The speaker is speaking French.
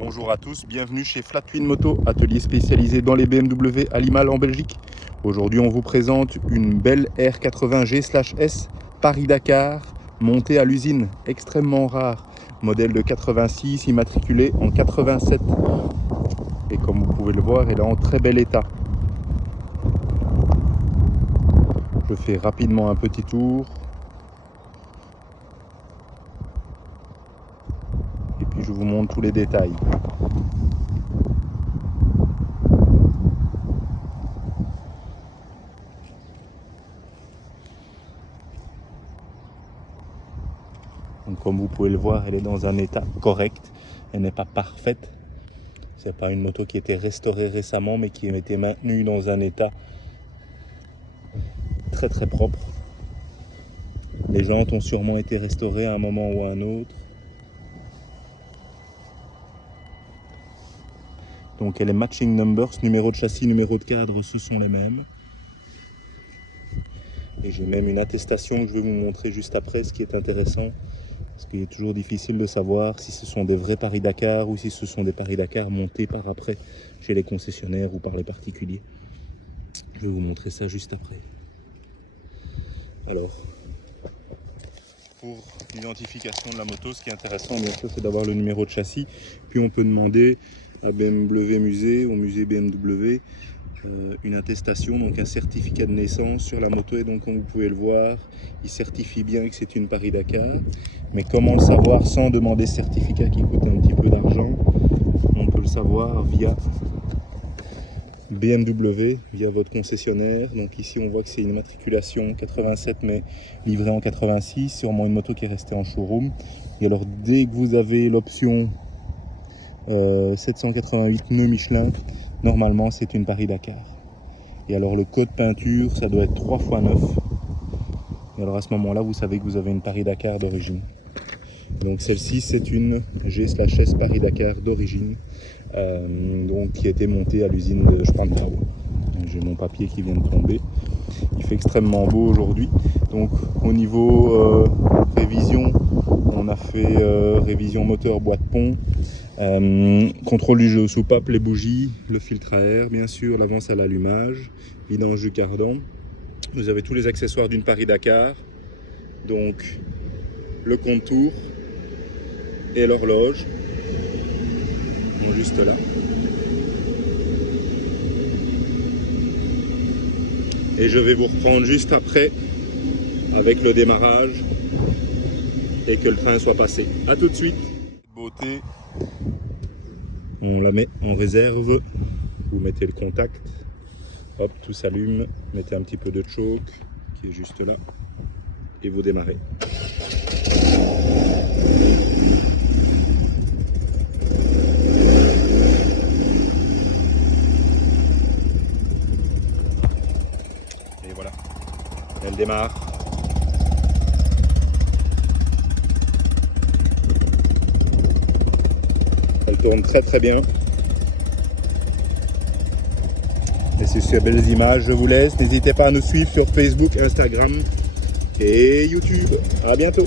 Bonjour à tous, bienvenue chez Flat Twin Moto, atelier spécialisé dans les BMW à Limal en Belgique. Aujourd'hui on vous présente une belle R80 G/S Paris-Dakar montée à l'usine, extrêmement rare, modèle de 86, immatriculé en 87. Et comme vous pouvez le voir, elle est en très bel état. Je fais rapidement un petit tour. Et puis je vous montre tous les détails. Donc, comme vous pouvez le voir, elle est dans un état correct. Elle n'est pas parfaite. C'est pas une moto qui a été restaurée récemment, mais qui a été maintenue dans un état très très propre. Les jantes ont sûrement été restaurées à un moment ou à un autre. Donc elle est matching numbers, numéro de châssis, numéro de cadre, ce sont les mêmes. Et j'ai même une attestation que je vais vous montrer juste après, ce qui est intéressant. Parce qu'il est toujours difficile de savoir si ce sont des vrais Paris-Dakar ou si ce sont des Paris-Dakar montés par après chez les concessionnaires ou par les particuliers. Je vais vous montrer ça juste après. Alors, pour l'identification de la moto, ce qui est intéressant, bien sûr, c'est d'avoir le numéro de châssis. Puis on peut demander à BMW Musée, au musée BMW, une attestation, donc un certificat de naissance sur la moto. Et donc, comme vous pouvez le voir, il certifie bien que c'est une Paris-Dakar. Mais comment le savoir sans demander ce certificat qui coûte un petit peu d'argent? On peut le savoir via BMW, via votre concessionnaire. Donc ici on voit que c'est une immatriculation 87 mais livrée en 86, sûrement une moto qui est restée en showroom. Et alors dès que vous avez l'option 788 pneus Michelin, normalement c'est une Paris-Dakar. Et alors le code peinture, ça doit être 3 x 9. Et alors à ce moment-là, vous savez que vous avez une Paris-Dakar d'origine. Donc celle-ci, c'est une G/S Paris-Dakar d'origine, donc qui a été montée à l'usine de Spandau. J'ai mon papier qui vient de tomber. Il fait extrêmement beau aujourd'hui. Donc au niveau révision, on a fait révision moteur, boîte pont, contrôle du jeu aux soupapes, les bougies, le filtre à air bien sûr, l'avance à l'allumage, vidange du cardan. Vous avez tous les accessoires d'une Paris-Dakar, donc le contour et l'horloge, juste là. Et je vais vous reprendre juste après avec le démarrage et que le train soit passé. A tout de suite. Beauté, on la met en réserve, vous mettez le contact, hop, tout s'allume, mettez un petit peu de choke qui est juste là et vous démarrez. Et voilà, elle démarre. Elle tourne très très bien. Et c'est sur ces belles images, je vous laisse. N'hésitez pas à nous suivre sur Facebook, Instagram et YouTube. À bientôt.